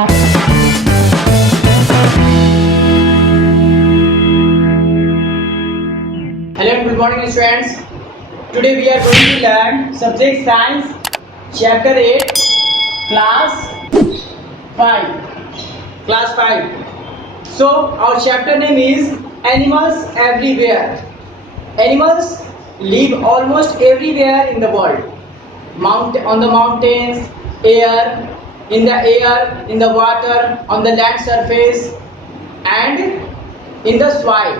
Hello and good morning students. Today we are going to learn subject science chapter 8 class 5. So our chapter name is animals everywhere. Animals live almost everywhere in the world. On the mountains, air, in the air, in the water, on the land surface and in the soil.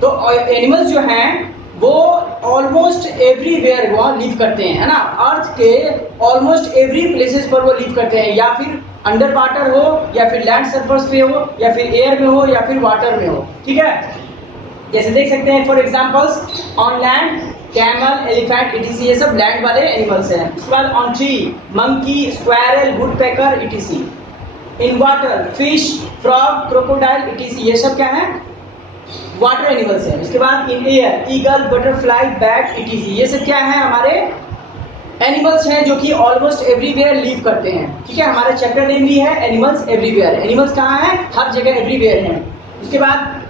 तो animals जो हैं वो almost everywhere वो live करते हैं, है ना। अर्थ के ऑलमोस्ट एवरी प्लेसेस पर वो लिव करते हैं, या फिर अंडर वाटर हो, या फिर लैंड सरफेस पे हो, या फिर एयर में हो, या फिर वाटर में हो। ठीक है, जैसे देख सकते हैं for examples on land camel, elephant, etc., ये सब लैंड वाले एनिमल्स हैं। उसके बाद on tree monkey, squirrel, woodpecker, etc.. In water fish, frog, crocodile, etc., ये सब क्या है, वाटर एनिमल्स हैं। उसके बाद in air eagle, butterfly, bat, etc., ये सब क्या है, हमारे एनिमल्स हैं जो कि ऑलमोस्ट एवरीवेयर लिव करते हैं। ठीक है, हमारा चैप्टर नेम भी है एनिमल्स एवरीवेयर। एनिमल्स कहाँ हैं, हर जगह एवरीवेयर हैं। उसके बाद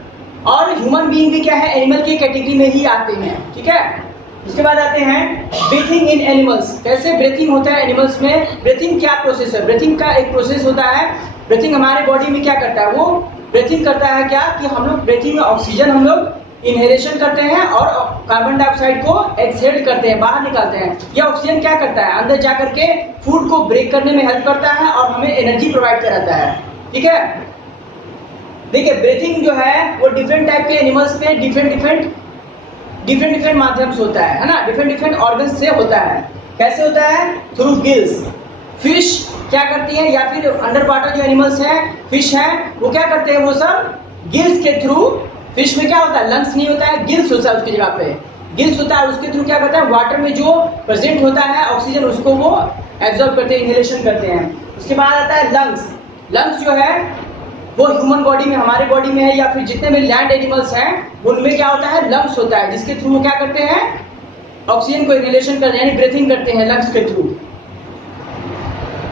और ह्यूमन बीइंग भी क्या है, एनिमल की कैटेगरी में ही आते हैं। ठीक है, उसके बाद आते हैं ब्रीथिंग इन एनिमल्स। कैसे ब्रीथिंग होता है एनिमल्स में, ब्रीथिंग क्या प्रोसेस है। ब्रीथिंग का एक प्रोसेस होता है, ब्रीथिंग हमारे बॉडी में क्या करता है, वो ब्रीथिंग करता है क्या कि हम लोग ब्रीथिंग में ऑक्सीजन हम लोग इनहेलेशन करते हैं और कार्बन डाइऑक्साइड को एक्सहेल करते हैं, बाहर निकालते हैं। ये ऑक्सीजन क्या करता है, अंदर जा करके फूड को ब्रेक करने में हेल्प करता है और हमें एनर्जी प्रोवाइड कराता है। ठीक है, देखिए ब्रीथिंग जो है वो डिफरेंट टाइप के एनिमल्स में डिफरेंट माध्यम से होता है ना, डिफरेंट ऑर्गन से होता है। कैसे होता है, थ्रू गिल्स। फिश क्या करती है, या फिर अंडर वाटर जो एनिमल्स हैं, फिश है, वो क्या करते हैं, वो सब गिल्स के थ्रू। फिश में क्या होता है, लंग्स नहीं होता है, गिल्स होता है, उसकी जगह पे गिल्स होता है। उसके थ्रू क्या करता है, वाटर में जो प्रेजेंट होता है ऑक्सीजन, उसको वो एब्जॉर्ब करते हैं, इनहेलेशन करते हैं। उसके बाद आता है लंग्स। लंग्स जो है वो ह्यूमन बॉडी में, हमारे बॉडी में है, या फिर जितने भी लैंड एनिमल्स हैं उनमें क्या होता है, लंग्स होता है, जिसके थ्रू वो क्या करते हैं, ऑक्सीजन को इनहेलेशन करते हैं, यानी ब्रीथिंग करते हैं लंग्स के थ्रू।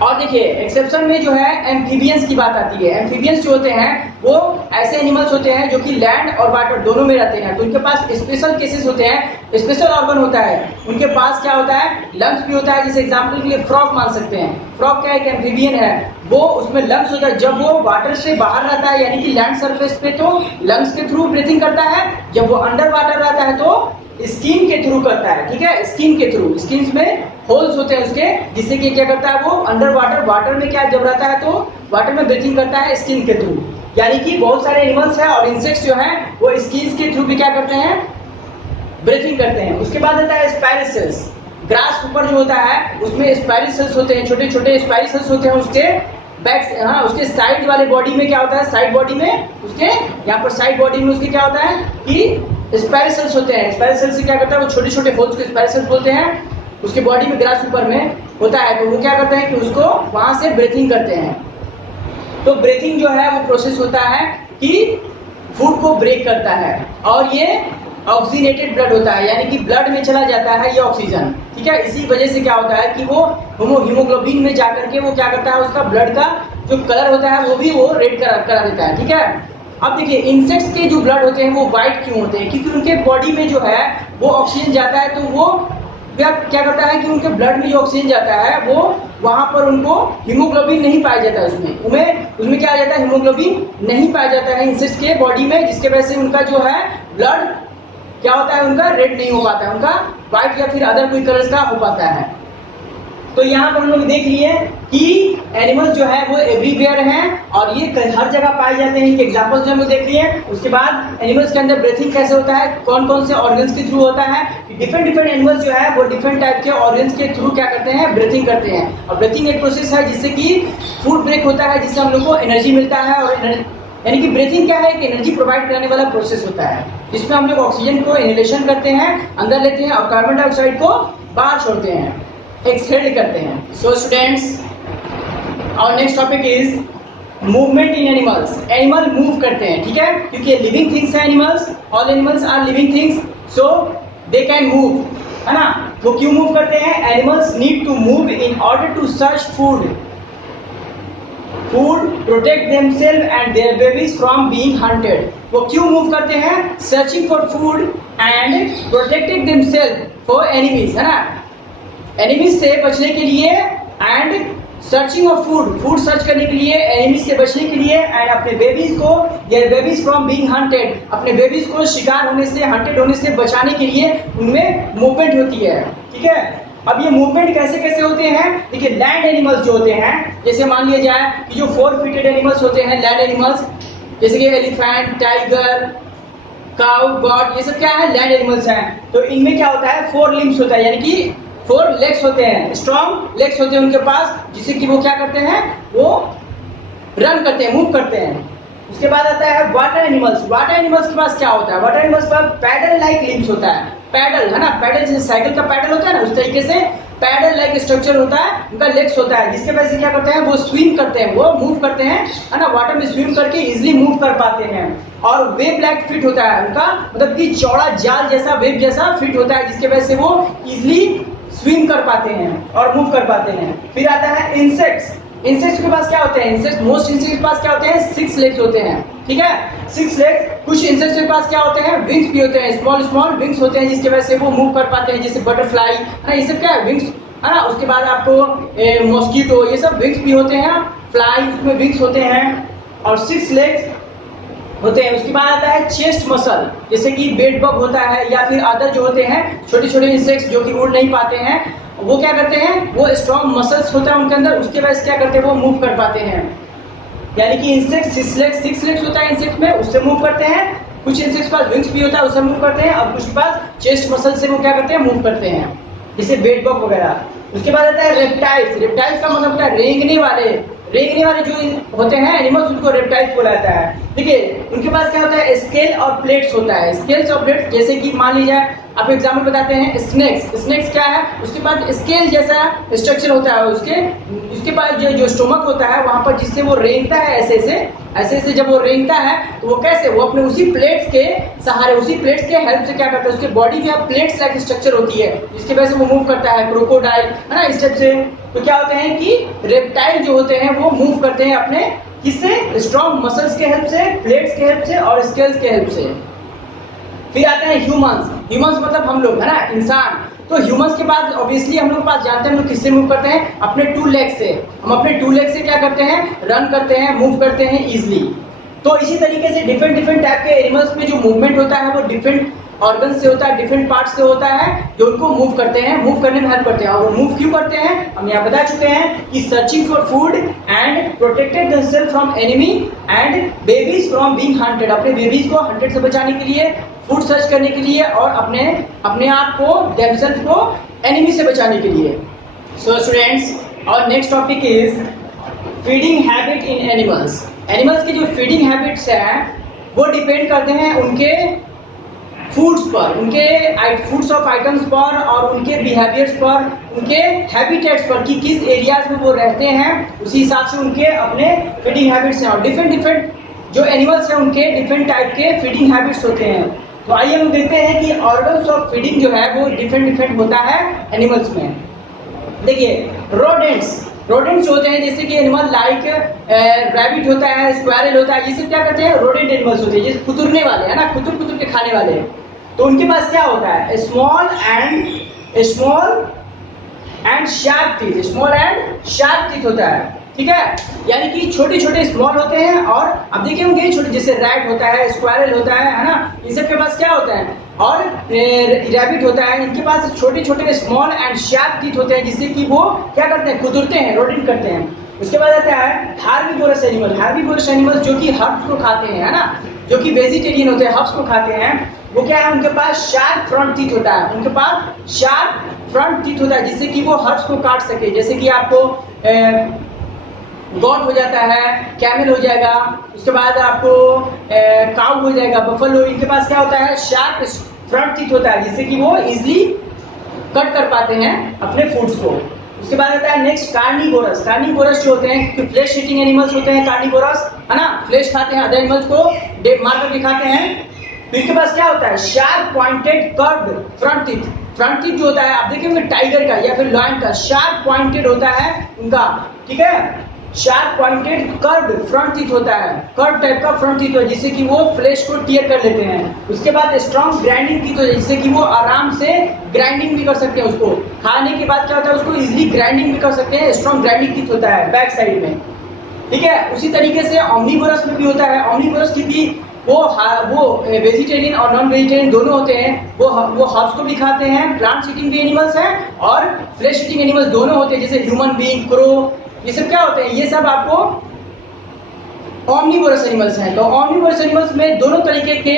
और देखिए एक्सेप्शन में जो है एम्फीबियंस की बात आती है। एम्फीबियंस जो होते हैं वो ऐसे एनिमल्स होते हैं जो कि लैंड और वाटर दोनों में रहते हैं, तो उनके पास स्पेशल केसेस होते हैं, स्पेशल ऑर्गन होता है। उनके पास क्या होता है, लंग्स भी होता है। जैसे एग्जांपल के लिए फ्रॉग मान सकते हैं। फ्रॉग क्या एक एम्फीबियन है, वो उसमें लंग्स होता है। जब वो वाटर से बाहर रहता है यानी कि लैंड सरफेस पे तो लंग्स के थ्रू ब्रीथिंग करता है, जब वो अंडर वाटर रहता है तो स्किन के थ्रू करता है। ठीक है, स्किन के थ्रू, स्किन में होल्स होते हैं उसके, जिससे कि क्या करता है वो अंडर वाटर में क्या जब रहता है तो वाटर में ब्रीथिंग करता है स्किन के थ्रू। यानी कि बहुत सारे एनिमल्स हैं और इंसेक्ट्स जो हैं वो स्किन के थ्रू भी क्या करते हैं, ब्रीथिंग करते हैं। उसके बाद आता है स्पाइरल सेल्स। ग्रास ऊपर जो होता है उसमें स्पाइरल सेल्स होते हैं, छोटे छोटे स्पाइरल सेल्स होते हैं। उसके बैक, हाँ, उसके साइड वाले बॉडी में क्या होता है, साइड बॉडी में उसके यहाँ पर साइड बॉडी में उसके क्या होता है कि स्पाइरल सेल्स होते हैं। स्पाइरल सेल्स से क्या करता है, वो छोटे छोटे होल्स को स्पाइरल सेल्स बोलते हैं। उसके बॉडी में ग्रास ऊपर में होता है, तो वो क्या करते हैं कि उसको वहां से ब्रीथिंग करते हैं। तो ब्रीथिंग जो है वो प्रोसेस होता है कि फूड को ब्रेक करता है, और ये ऑक्सीनेटेड ब्लड होता है, यानी कि ब्लड में चला जाता है ये ऑक्सीजन। ठीक है, इसी वजह से क्या होता है कि वो हीमोग्लोबिन में जाकर के वो क्या करता है, उसका ब्लड का जो कलर होता है वो भी वो रेड करा देता है। ठीक है, अब देखिए इंसेक्ट्स के जो ब्लड होते हैं वो व्हाइट क्यों होते हैं, क्योंकि उनके बॉडी में जो है वो ऑक्सीजन जाता है, तो वो क्या करता है कि उनके ब्लड में जो ऑक्सीजन जाता है वो वहां पर उनको हीमोग्लोबिन नहीं पाया जाता है। उसमें क्या आ जाता है, हीमोग्लोबिन नहीं पाया जाता है इंसेक्ट्स के बॉडी में, जिसके वजह से उनका जो है ब्लड क्या होता है, उनका रेड नहीं हो पाता है, उनका व्हाइट या फिर अदर कोई कलर का हो पाता है। तो यहाँ पर हम लोग देख लिए कि एनिमल्स जो है वो एवरीवेयर हैं और ये हर जगह पाए जाते हैं। इनके एग्जांपल्स जो हम लोग देख लिए। उसके बाद एनिमल्स के अंदर ब्रीथिंग कैसे होता है, कौन कौन से ऑर्गन्स के थ्रू होता है। डिफरेंट एनिमल्स जो है वो डिफरेंट टाइप के ऑर्गन्स के थ्रू क्या करते हैं, ब्रीथिंग करते हैं। और ब्रीथिंग एक प्रोसेस है जिससे कि फूड ब्रेक होता है, जिससे हम लोग को एनर्जी मिलता है। और यानी कि ब्रीथिंग क्या है, एक एनर्जी प्रोवाइड करने वाला प्रोसेस होता है, जिसमें हम लोग ऑक्सीजन को इनहेलेशन करते हैं, अंदर लेते हैं, और कार्बन डाइऑक्साइड को बाहर छोड़ते हैं, एक्सहेल करते हैं। So students, our next topic is movement in animals. Animal move करते हैं, ठीक है, क्योंकि ये लिविंग थिंग्स है animals, all animals are living things, so they can move, है ना। वो क्यों मूव करते हैं, animals need to move in order to search food. Food, protect themselves and their babies from being hunted. वो क्यों move करते हैं? Searching for food and protecting themselves for enemies, है ना, एनिमीज से बचने के लिए, and searching of food, food search करने के लिए, एनिमीज से बचने के लिए, एंड अपने बेबीज को, their babies from being hunted, अपने बेबीज को शिकार होने से, हंटेड होने से बचाने के लिए उनमें मूवमेंट होती है। ठीक है, अब ये मूवमेंट कैसे कैसे होते हैं? देखिए, लैंड एनिमल्स जो होते हैं, जैसे मान लिया जाए कि जो 4 फीटेड एनिमल्स होते हैं, लैंड एनिमल्स, जैसे कि एलिफेंट, टाइगर, काउ, गॉट, ये सब क्या है? लैंड एनिमल्स हैं। तो इनमें क्या होता है? 4 लिम्स होता है, यानी कि 4 लेग्स होते हैं, स्ट्रॉन्ग लेग्स होते हैं उनके पास, जिससे कि वो क्या करते हैं? वो रन करते हैं, मूव करते हैं। उसके बाद आता है वाटर एनिमल्स। वाटर एनिमल्स के पास क्या होता है? वाटर एनिमल्स पर पैडल लाइक लिम्स होता है, पैडल, है ना, पैडल जैसे साइकिल का पैडल होता है ना, उस तरीके से पैडल लाइक स्ट्रक्चर होता है, उनका लेग्स होता है, जिसके वजह से क्या करते हैं? वो स्विम करते हैं, वो मूव करते हैं, है ना, वाटर में स्विम करके इजिली मूव कर पाते हैं। और वेव लाइक फिट होता है उनका, मतलब कि चौड़ा जाल जैसा, वेव जैसा फिट होता है, जिसके वजह से वो इजिली स्विम कर पाते हैं और मूव कर पाते हैं। फिर आता है इंसेक्ट्स। इंसेक्ट्स के पास क्या होते हैं? इंसेक्ट्स, मोस्ट इंसेक्ट्स के पास क्या होते हैं? 6 लेग्स होते हैं। ठीक है, 6 लेग्स। कुछ इंसेक्ट्स के पास क्या होते हैं? विंग्स भी होते हैं, स्मॉल स्मॉल विंग्स होते हैं, जिसकी वजह से वो मूव कर पाते हैं, जैसे बटरफ्लाई, है ना, ये सब क्या है? विंग्स, है ना। उसके बाद आपको मॉस्किटो, ये सब विंग्स भी होते हैं, फ्लाई, उसमें विंग्स होते हैं, और 6 लेग्स होते हैं। उसके बाद आता है चेस्ट मसल, जैसे कि बेड बग होता है, या फिर अदर जो होते हैं छोटे छोटे इंसेक्ट्स जो कि उड़ नहीं पाते हैं, वो क्या करते हैं? वो स्ट्रॉन्ग मसल्स होता है उनके अंदर, उसके वजह से क्या करते हैं? वो मूव कर पाते हैं। यानी कि इंसेक्ट 6 लेग्स होता है इंसेक्ट में, उससे मूव करते हैं। कुछ इंसेक्ट्स के पास विंग्स भी होता है, उससे मूव करते हैं, और कुछ के पास चेस्ट मसल से वो क्या करते हैं? मूव करते हैं, जैसे बेड बग वगैरह। उसके बाद आता है रेप्टाइल्स। रेप्टाइल्स का मतलब क्या? रेंगने वाले जो होते हैं एनिमल्स, उनको रेप्टाइल्स बोला जाता है। देखिए, उनके पास क्या होता है? स्केल और प्लेट्स होता है, स्केल्स और प्लेट्स, जैसे कि मान लीजिए आप एग्जाम्पल बताते हैं, स्नेक्स क्या है? उसके पास स्केल जैसा स्ट्रक्चर होता है, उसके पास जो स्टोमक होता है वहां पर, जिससे वो रेंगता है, ऐसे जब वो रेंगता है तो वो कैसे? वो अपने उसी प्लेट्स के सहारे, उसी प्लेट्स के हेल्प से क्या करता है? उसके बॉडी जो है प्लेट्स लाइक स्ट्रक्चर होती है, जिसकी वजह से वो मूव करता है, क्रोकोडाइल, है ना, इस टाइप से। तो क्या होते हैं कि रेप्टाइल जो होते हैं वो मूव करते हैं अपने किससे? स्ट्रॉन्ग मसल्स के हेल्प से, प्लेट्स के हेल्प से और स्केल्स के हेल्प से। फिर आते हैं ह्यूमंस मतलब हम लोग, है ना, इंसान। तो ह्यूमंस के बाद ऑब्वियसली हम लोग के पास जानते हैं हम लोग किससे मूव करते हैं? अपने 2 लेग से। हम अपने 2 लेग से क्या करते हैं? रन करते हैं, मूव करते हैं इजिली। तो इसी तरीके से डिफरेंट टाइप के एनिमल्स में जो मूवमेंट होता है वो डिफरेंट ऑर्गन से होता है, डिफरेंट पार्ट से होता है, जो उनको मूव करते हैं, मूव करने में हेल्प करते हैं। और वो मूव क्यों करते हैं हम यहाँ बता चुके हैं कि searching for food and protected themselves from enemy and babies from being hunted, अपने बेबीज को हंटेड से बचाने के लिए, फूड सर्च करने के लिए, और अपने आप को, देमसेल्फ को एनिमी से बचाने के लिए। सो स्टूडेंट्स, और next topic is feeding habit in animals. Animals की जो फीडिंग हैबिट्स हैं वो डिपेंड करते हैं उनके फूड्स पर, उनके फूड्स ऑफ आइटम्स पर, और उनके बिहेवियर्स पर, उनके हैबिटेट्स पर, कि किस एरियाज में वो रहते हैं, उसी हिसाब से उनके अपने फीडिंग हैबिट्स हैं। और डिफरेंट जो एनिमल्स हैं उनके डिफरेंट टाइप के फीडिंग हैबिट्स होते हैं। तो आइए हम देखते हैं कि ऑर्गन्स ऑफ फीडिंग जो है वो डिफरेंट होता है एनिमल्स में। देखिए, रोडेंट्स होते हैं, जैसे कि एनिमल लाइक रैबिट होता है, स्क्वायरल होता है, ये सब क्या करते हैं? रोडेंट एनिमल्स होते हैं, जैसे कुतुरने वाले, है ना, कुतुर के खाने वाले। तो उनके पास क्या होता है? स्मॉल एंड शार्प टीथ होता है। ठीक है, यानी कि छोटे स्मॉल होते हैं, और अब देखिए होंगे छोटे, जैसे रैट होता है, स्क्वायरल होता है ना, इन सब के पास क्या होता है? और रैबिट होता है, इनके पास छोटे स्मॉल एंड शार्प टीथ होते हैं, जिससे कि वो क्या करते हैं? कुतुरते हैं, रोडेंट करते हैं। उसके बाद आता है हार्बिवोरस एनिमल जो कि हर्ब्स को खाते हैं, है ना, जो कि वेजिटेरियन होते हैं, हर्ब्स को खाते हैं। वो क्या है? उनके पास शार्प फ्रंट टीथ होता है, जिससे कि वो हर्ब्स को काट सके। जैसे कि आपको गॉट हो जाता है, कैमल हो जाएगा, उसके बाद आपको काउ हो जाएगा, बफलो, इनके पास क्या होता है? शार्प फ्रंट टीथ होता है, जिससे कि वो इजिली कट कर पाते हैं अपने फूड्स को। उसके बाद आता है नेक्स्ट कार्निवोरस जो होते हैं, फ्लैश ईटिंग एनिमल्स होते हैं कार्निवोरस, है ना, फ्लैश खाते हैं, अदर एनिमल्स को मार करके खाते हैं। तो इनके पास क्या होता है? Sharp pointed curved front teeth जो होता है, आप देखेंगे टाइगर का या फिर लायन का शार्प पॉइंटेड होता है उनका। ठीक है, sharp pointed curve front teeth होता है, कर्व टाइप का फ्रंट टीथ होता है जिससे कि वो फ्लेश को टियर कर लेते हैं। उसके बाद स्ट्रॉन्ग ग्राइंडिंग टीथ होता है जिससे कि वो आराम से ग्राइंडिंग भी कर सकते हैं, उसको खाने के बाद क्या होता है उसको इजीली ग्राइंडिंग भी कर सकते हैं। स्ट्रॉन्ग ग्राइंडिंग टीथ होता है बैक साइड में, ठीक है। उसी तरीके से ऑमनीवोरस में भी होता है, ऑमनीवोरस की भी वो वेजिटेरियन और नॉन वेजिटेरियन दोनों होते हैं। वो हर्ब्स को भी खाते हैं, प्लांट ईटिंग भी एनिमल्स हैं और फ्लेश ईटिंग एनिमल्स दोनों होते हैं, जैसे ह्यूमन बीइंग, क्रो, ये सब क्या होते हैं, ये सब आपको ऑमनीवोरस एनिमल्स हैं। तो ऑमनीवोरस एनिमल्स में दोनों तरीके के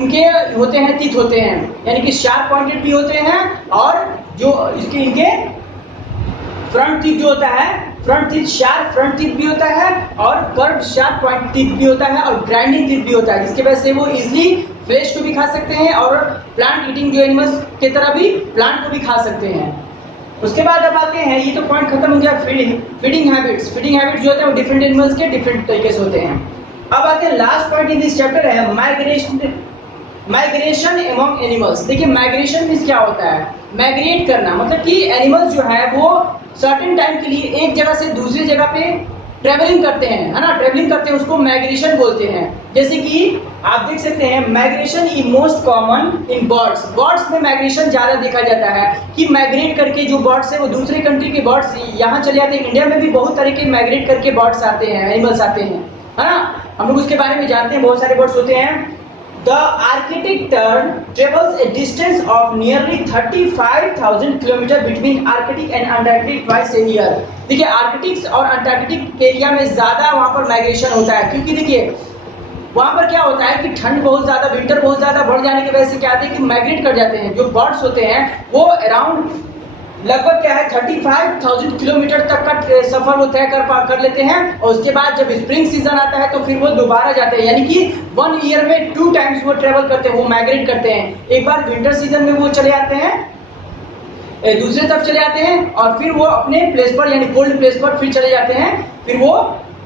उनके होते हैं, टीथ होते हैं, यानी कि शार्प पॉइंटेड भी होते हैं और जो इसके इनके फ्रंट टीथ जो होता है, front teeth sharp front teeth भी होता है और कर्व शार्प पॉइंट टीथ भी होता है और ग्राइंडिंग टीथ भी होता है, जिसकी वजह से वो इजीली फ्लेश को भी खा सकते हैं और प्लांट ईटिंग जो एनिमल्स की तरह भी प्लांट को भी खा सकते हैं। उसके बाद अब आते हैं, ये तो पॉइंट खत्म हो गया फीडिंग हैबिट्स। फीडिंग हैबिट्स जो होते हैं वो डिफरेंट एनिमल्स के डिफरेंट तरीके से होते हैं। अब आते हैं last point in this chapter है माइग्रेशन एमंग एनिमल्स। देखिए माइग्रेशन मींस क्या होता है, माइग्रेट करना, मतलब कि एनिमल्स जो है वो सर्टेन टाइम के लिए एक जगह से दूसरी जगह पे ट्रेवलिंग करते हैं, है ना, ट्रेवलिंग करते हैं, उसको माइग्रेशन बोलते हैं। जैसे कि आप देख सकते हैं migration is most common in birds. Birds में माइग्रेशन ज्यादा देखा जाता है कि माइग्रेट करके जो बर्ड्स है वो दूसरे कंट्री के बर्ड्स यहाँ चले जाते हैं। इंडिया में भी बहुत तरह के माइग्रेट करके बर्ड्स आते हैं, एनिमल्स आते हैं, है ना, हम लोग उसके बारे में जानते हैं, बहुत सारे बर्ड्स होते हैं। The Arctic tern travels a distance of nearly 35,000 km between Arctic and Antarctic twice a year। देखिए आर्कटिक और अंटार्कटिक एरिया में ज्यादा वहां पर माइग्रेशन होता है, क्योंकि देखिए वहां पर क्या होता है कि ठंड बहुत ज्यादा, विंटर बहुत ज्यादा बढ़ जाने की वजह से क्या होता है कि माइग्रेट कर जाते हैं। जो बर्ड्स होते हैं वो अराउंड लगभग क्या है 35,000 किलोमीटर तक का सफर वो तय कर लेते हैं और उसके बाद जब स्प्रिंग सीजन आता है तो फिर वो दोबारा जाते हैं, यानी कि 1 ईयर में 2 टाइम्स वो ट्रेवल करते हैं, वो माइग्रेट करते हैं। एक बार विंटर सीजन में वो चले जाते हैं, दूसरे तरफ चले जाते हैं और फिर वो अपने प्लेस पर यानी कोल्ड प्लेस पर फिर चले जाते हैं। फिर वो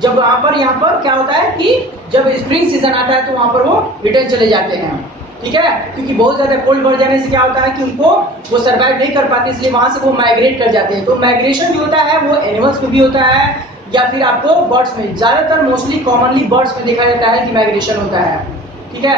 जब यहाँ पर क्या होता है कि जब स्प्रिंग सीजन आता है तो वहां पर वो रिटर्न चले जाते हैं, ठीक है, क्योंकि बहुत ज्यादा कोल्ड बढ़ जाने से क्या होता है कि उनको वो सरवाइव नहीं कर पाते, इसलिए वहां से वो माइग्रेट कर जाते हैं। तो माइग्रेशन जो होता है वो एनिमल्स में भी होता है या फिर आपको बर्ड्स में, ज्यादातर मोस्टली कॉमनली बर्ड्स में देखा जाता है कि माइग्रेशन होता है, ठीक है।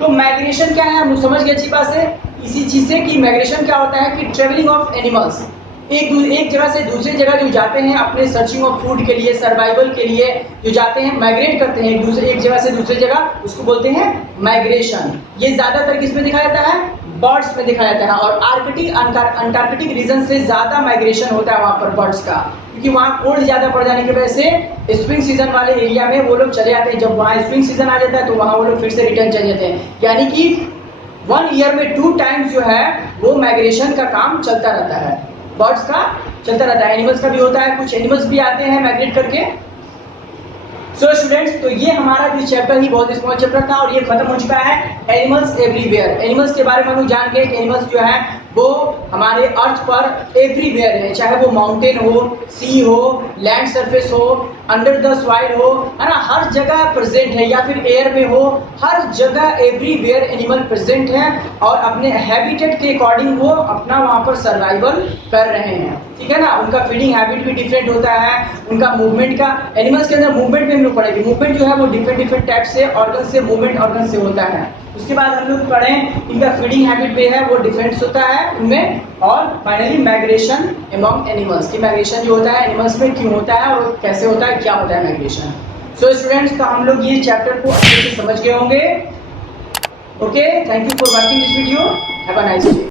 तो माइग्रेशन क्या है, हम समझ गए अच्छी बात से इसी चीज से कि माइग्रेशन क्या होता है कि ट्रेवलिंग ऑफ एनिमल्स, एक जगह से दूसरी जगह जो जाते हैं अपने सर्चिंग ऑफ फूड के लिए, सर्वाइवल के लिए जो जाते हैं, माइग्रेट करते हैं एक जगह से दूसरी जगह, उसको बोलते हैं माइग्रेशन। ये ज्यादातर किसमें दिखा जाता है, बर्ड्स में दिखा जाता है। और आर्कटिक अंटार्कटिक रीजन से ज्यादा माइग्रेशन होता है वहां पर बर्ड्स का, क्योंकि वहां कोल्ड ज्यादा पड़ जाने की वजह से स्प्रिंग सीजन वाले एरिया में वो लोग चले जाते हैं। जब वहां स्प्रिंग सीजन आ जाता है तो वहां वो लोग फिर से रिटर्न चले जाते हैं, यानी कि 1 ईयर में 2 टाइम्स जो है वो माइग्रेशन का काम चलता रहता है, बर्ड्स का चलता रहता है। एनिमल्स का भी होता है, कुछ एनिमल्स भी आते हैं माइग्रेट करके। सो स्टूडेंट्स, तो ये हमारा भी चैप्टर ही बहुत स्मॉल चैप्टर था और ये खत्म हो चुका है। एनिमल्स एवरीवेयर, एनिमल्स के बारे में हम लोग जान गए कि एनिमल्स जो है वो हमारे अर्थ पर एवरीवेयर है, चाहे वो माउंटेन हो, सी हो, लैंड सरफेस हो, अंडर द सॉइल हो, है ना, हर जगह प्रेजेंट है, या फिर एयर में हो, हर जगह एवरीवेयर एनिमल प्रेजेंट है और अपने हैबिटेट के अकॉर्डिंग वो अपना वहां पर सर्वाइवल कर रहे हैं, ठीक है ना। उनका फीडिंग हैबिट भी डिफरेंट होता है, उनका मूवमेंट का, एनिमल्स के अंदर मूवमेंट भी हम लोग पढ़ेंगे। मूवमेंट जो है वो डिफरेंट टाइप से ऑर्गन से मूवमेंट ऑर्गन से होता है। उसके बाद हम लोग पढ़ें इनका फीडिंग हैबिट भी है वो डिफरेंट होता है उनमें। और फाइनली माइग्रेशन अमंग एनिमल्स, की माइग्रेशन जो होता है एनिमल्स में क्यों होता है और कैसे होता है, क्या होता है माइग्रेशन। सो स्टूडेंट्स, तो हम लोग ये चैप्टर को अच्छे से समझ गए होंगे। Okay, thank you for watching this video, have a nice day.